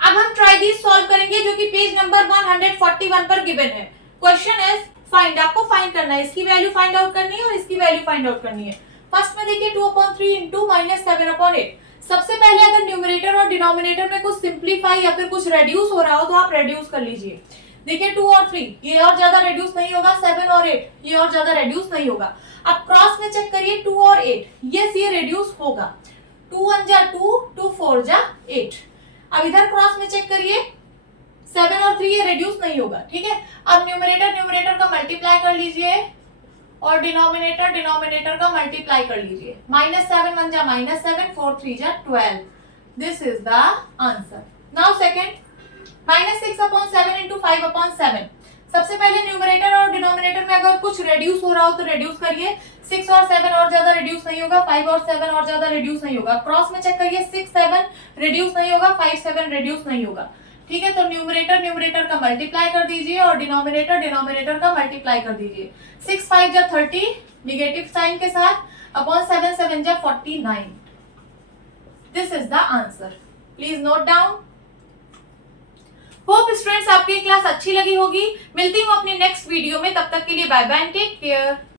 अब हम ट्राई दिस सॉल्व करेंगे जो कि पेज नंबर 141 पर गिवन है। क्वेश्चन इज फाइंड, आपको फाइंड करना है, इसकी वैल्यू फाइंड आउट करनी है और इसकी वैल्यू फाइंड आउट करनी है। फर्स्ट में देखिए 2/3 इंटू -7/8। सबसे पहले अगर न्यूमरेटर और डिनोमिनेटर में कुछ सिंप्लीफाई या फिर कुछ रेड्यूस हो रहा हो तो आप रेड्यूस कर लीजिए। देखिए 2 और 3 ये और ज्यादा रेड्यूस नहीं होगा, 7 और 8 ये और ज्यादा रेड्यूस नहीं होगा। अब क्रॉस में चेक करिए 2 और 8, यस ये रेड्यूस होगा। 2 1 जा 2, 2 4 जा 8। अब इधर क्रॉस में चेक करिए 7 और 3 ये रेड्यूस नहीं होगा, ठीक है। अब न्यूमरेटर का मल्टीप्लाई कर लीजिए और डिनोमिनेटर का मल्टीप्लाई कर लीजिए। -7 1 जा -7, 4 3 जा 12, this is the answer. Now second -6/7 into 5/7। सबसे पहले न्यूमरेटर और डिनोमिनेटर में अगर कुछ रेड्यूस हो रहा हो तो रेड्यूस करिए। 6 और 7 और ज्यादा रेड्यूस नहीं होगा, 5 और 7 और ज्यादा रेड्यूस नहीं होगा। क्रॉस में चेक करिए 6 7 रेड्यूस नहीं होगा, 5 7 रेड्यूस नहीं होगा, ठीक है, तो न्यूमरेटर का मल्टीप्लाई कर दीजिए और डिनोमिनेटर का मल्टीप्लाई कर दीजिए। 6 5 जा 30 निगेटिव साइन के साथ अपॉन 7 7 जा 49। This is the answer. Please note down. Hope students आपकी क्लास अच्छी लगी होगी। मिलती हूँ अपनी नेक्स्ट वीडियो में, तब तक के लिए bye bye and take care.